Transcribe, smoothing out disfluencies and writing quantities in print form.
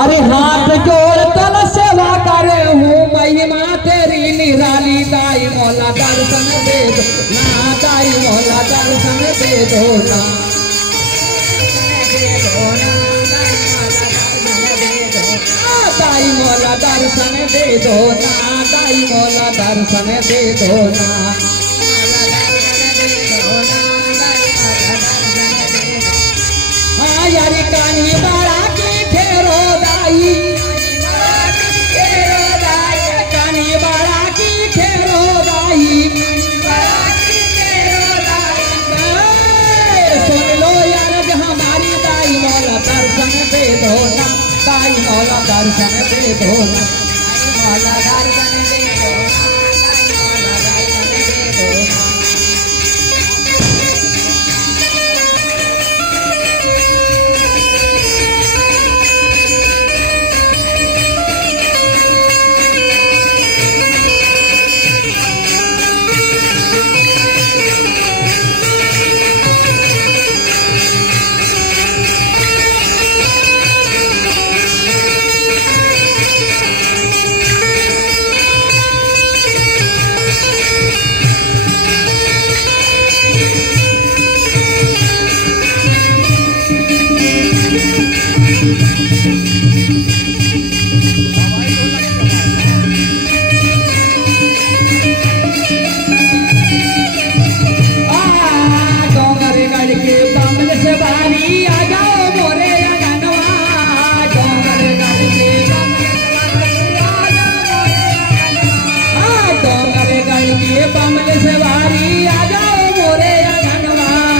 अरे हाथ जोड़ तल सेवा करे हूँ महिमा तेरी निराली दाई मौला दर्शन दे दो ना दाई मौला दर्शन दे दो ना दाई मौला दर्शन दे दो ना दाई मौला दर्शन दे दो ना हाँ यारी कानी बड़ा की ठेरो दाई कानी बड़ा की ठेरो दाई सुन लो यार हमारी दाई मौला दर्शन दे दो ना दाई मौला दर्शन दे दो ना मौला दर्शन दे दो ना